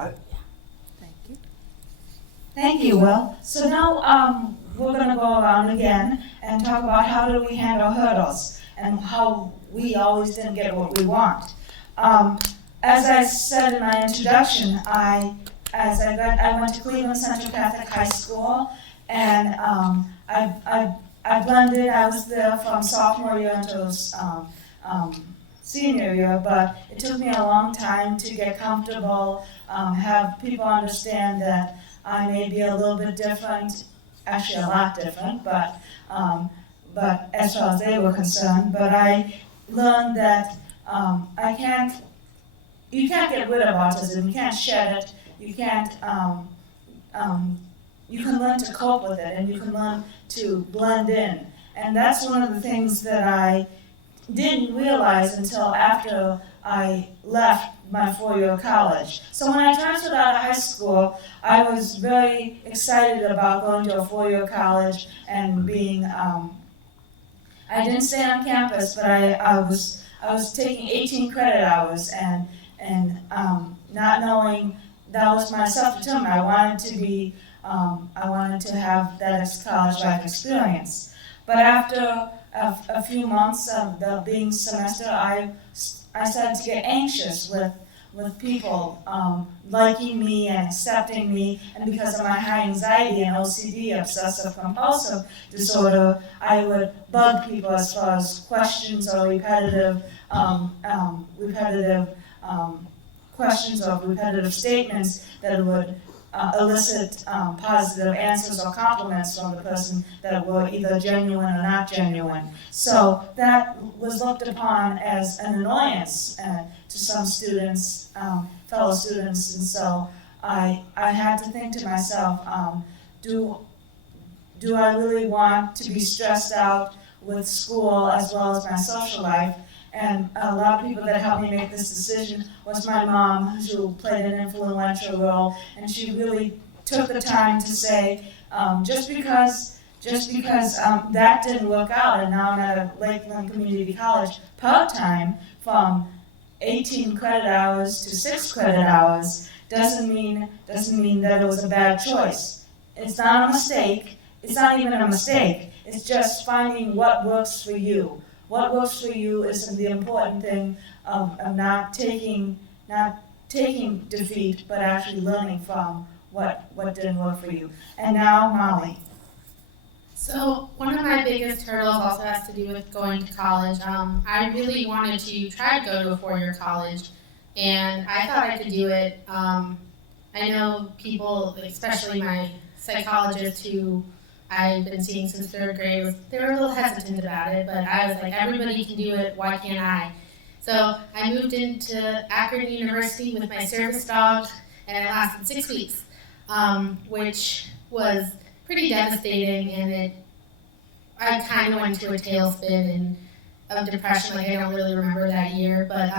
Got it? Thank you. Thank you, Will. So now we're going to go around again and talk about how do we handle hurdles and how we always didn't get what we want. As I said in my introduction, I went to Cleveland Central Catholic High School, and I blended. I was there from sophomore year until senior year, but it took me a long time to get comfortable, have people understand that I may be a little bit different, actually a lot different, but as far as they were concerned, but I learned that you can't get rid of autism, you can't shed it, you can't, you can learn to cope with it, and you can learn to blend in. And that's one of the things that I didn't realize until after I left my four-year college. So when I transferred out of high school, I was very excited about going to a four-year college and being, I didn't stay on campus, but I was taking 18 credit hours and not knowing that was my self-determined. I wanted to have that college life experience. But after a few months of the being semester, I started to get anxious with people liking me and accepting me, and because of my high anxiety and OCD, obsessive compulsive disorder, I would bug people as far as questions or repetitive questions or repetitive statements that would elicit positive answers or compliments from the person that were either genuine or not genuine. So that was looked upon as an annoyance to some students, fellow students, and so I had to think to myself, do I really want to be stressed out with school as well as my social life? And a lot of people that helped me make this decision was my mom, who played an influential role, and she really took the time to say, just because that didn't work out, and now I'm at a Lakeland Community College part-time from 18 credit hours to 6 credit hours, doesn't mean that it was a bad choice. It's not a mistake. It's not even a mistake. It's just finding what works for you. What works for you is the important thing of not taking defeat, but actually learning from what didn't work for you. And now, Molly. So one of my biggest hurdles also has to do with going to college. I really wanted to try to go to a four-year college, and I thought I could do it. I know people, especially my psychologist who I've been seeing since third grade, they were a little hesitant about it, but I was like, everybody can do it, why can't I? So I moved into Akron University with my service dog, and it lasted 6 weeks, which was pretty devastating, and I kind of went into a tailspin of depression. Like, I don't really remember that year, but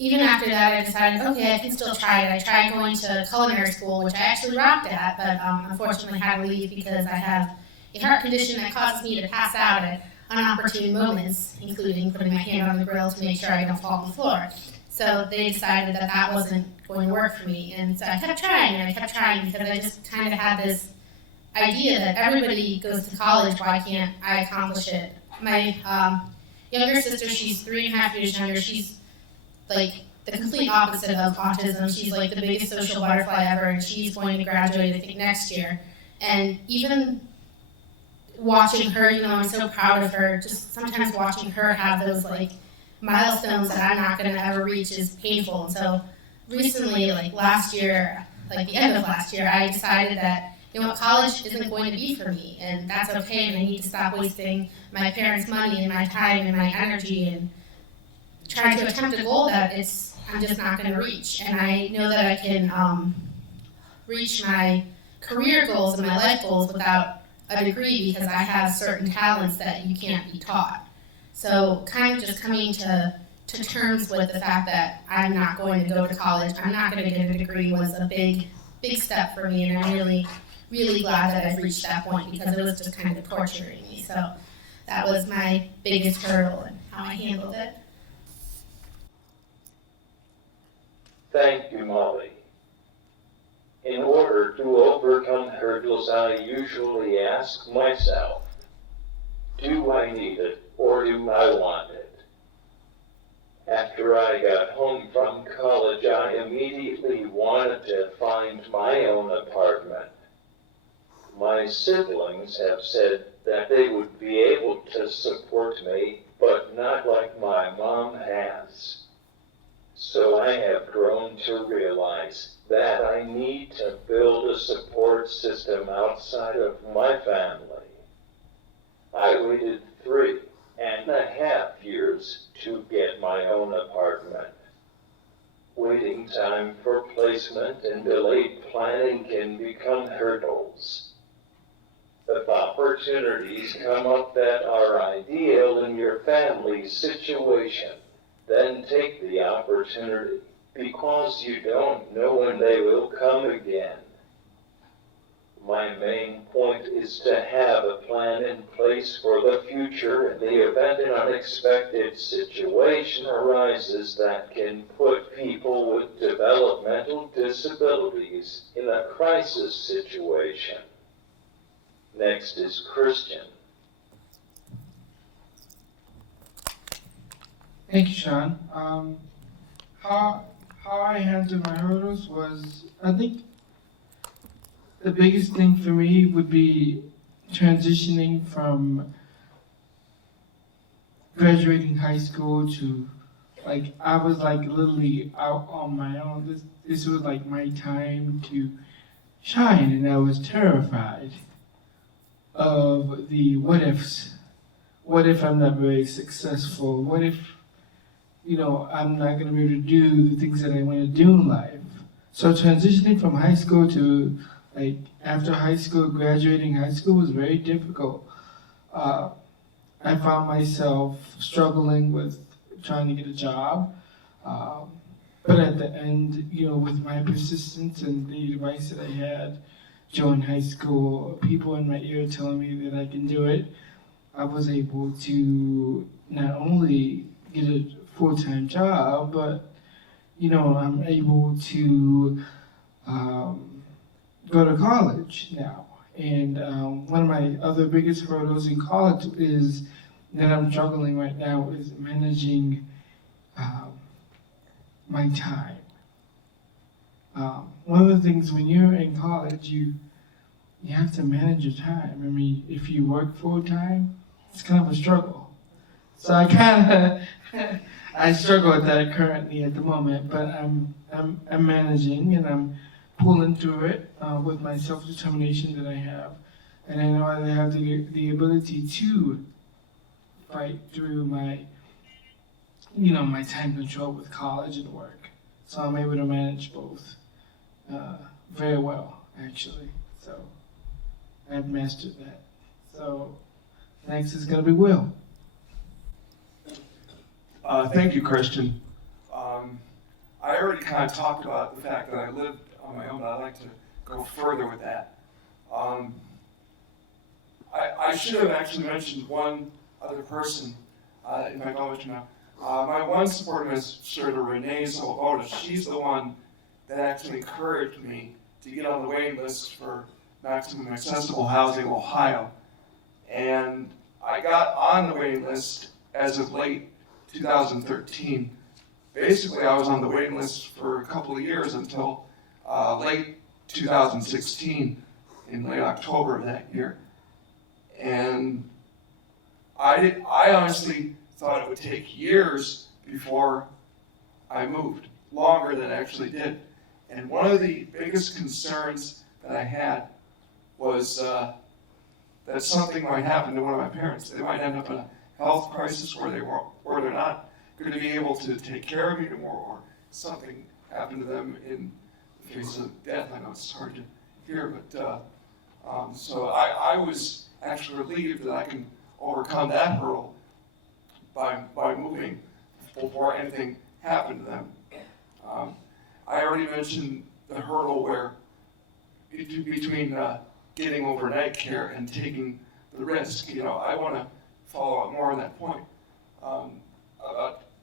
even after that, I decided, okay, I can still try it. I tried going to culinary school, which I actually rocked at, but unfortunately had to leave because I have a heart condition that causes me to pass out at unopportune moments, including putting my hand on the grill to make sure I don't fall on the floor. So they decided that that wasn't going to work for me, and so I kept trying, and I kept trying because I just kind of had this idea that everybody goes to college, why can't I accomplish it? My younger sister, she's 3.5 years younger, she's like the complete opposite of autism. She's like the biggest social butterfly ever, and she's going to graduate, I think, next year. And even watching her, I'm so proud of her, just sometimes watching her have those like milestones that I'm not going to ever reach is painful. And so recently, like last year, like the end of last year, I decided that, college isn't going to be for me, and that's okay, and I need to stop wasting my parents' money and my time and my energy and trying to attempt a goal that I'm just not going to reach. And I know that I can reach my career goals and my life goals without a degree because I have certain talents that you can't be taught. So kind of just coming to terms with the fact that I'm not going to go to college, I'm not going to get a degree was a big step for me, and I'm really, really glad that I've reached that point because it was just kind of torturing me. So that was my biggest hurdle and how I handled it. Thank you, Molly. In order to overcome hurdles, I usually ask myself, do I need it or do I want it? After I got home from college, I immediately wanted to find my own apartment. My siblings have said that they would be able to support me, but not like my mom has. So I have grown to realize that I need to build a support system outside of my family. I waited 3.5 years to get my own apartment. Waiting time for placement and delayed planning can become hurdles. If opportunities come up that are ideal in your family's situation, then take the opportunity, because you don't know when they will come again. My main point is to have a plan in place for the future in the event an unexpected situation arises that can put people with developmental disabilities in a crisis situation. Next is Christian. Thank you, Sean. How I handled my hurdles was, I think the biggest thing for me would be transitioning from graduating high school to, like, I was like literally out on my own. This was like my time to shine, and I was terrified of the what ifs. What if I'm not very successful? What if, I'm not going to be able to do the things that I want to do in life? So transitioning from high school to, like, after high school, graduating high school was very difficult. I found myself struggling with trying to get a job. But at the end, with my persistence and the advice that I had during high school, people in my ear telling me that I can do it, I was able to not only get a full-time job, but, I'm able to go to college now. And one of my other biggest hurdles in college is that I'm struggling right now is managing my time. One of the things when you're in college, you have to manage your time. I mean, if you work full time, it's kind of a struggle. So I struggle with that currently at the moment, but I'm managing and I'm pulling through it with my self-determination that I have, and I know I have the ability to fight through my my time control with college and work. So I'm able to manage both very well, actually. So I've mastered that. So next is going to be Will. Thank you, Christian. I already kind of talked about the fact that I lived on my own, but I'd like to go further with that. I should have actually mentioned one other person in my knowledge now. My one supporter is Sir Renee Zoloboda. She's the one that actually encouraged me to get on the waiting list for Maximum Accessible Housing Ohio. And I got on the waiting list as of late 2013. Basically, I was on the waiting list for a couple of years until late 2016, in late October of that year. And I honestly thought it would take years before I moved, longer than it actually did. And one of the biggest concerns that I had was that something might happen to one of my parents. They might end up in a health crisis where they're not going to be able to take care of me anymore, or something happened to them in the face of death. I know it's hard to hear, but so I was actually relieved that I can overcome that hurdle by moving before anything happened to them. I already mentioned the hurdle where between getting overnight care and taking the risk. I want to follow up more on that point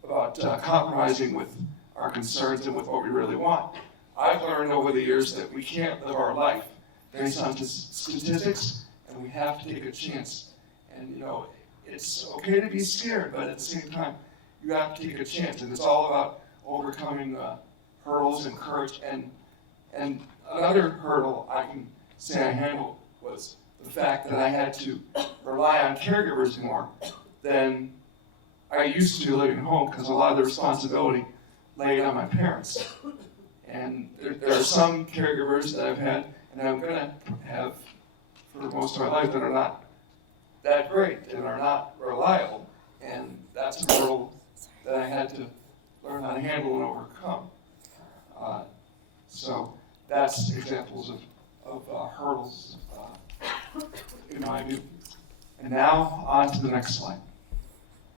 about compromising with our concerns and with what we really want. I've learned over the years that we can't live our life based on just statistics, and we have to take a chance. And you know, it's okay to be scared, but at the same time, you have to take a chance. And it's all about overcoming hurdles and courage. And another hurdle I can say I handled was the fact that I had to rely on caregivers more than I used to living at home, because a lot of the responsibility laid on my parents. And there are some caregivers that I've had, and I'm gonna have for most of my life, that are not that great and are not reliable. And that's a hurdle that I had to learn how to handle and overcome. So that's examples of hurdles in my view. And now on to the next slide.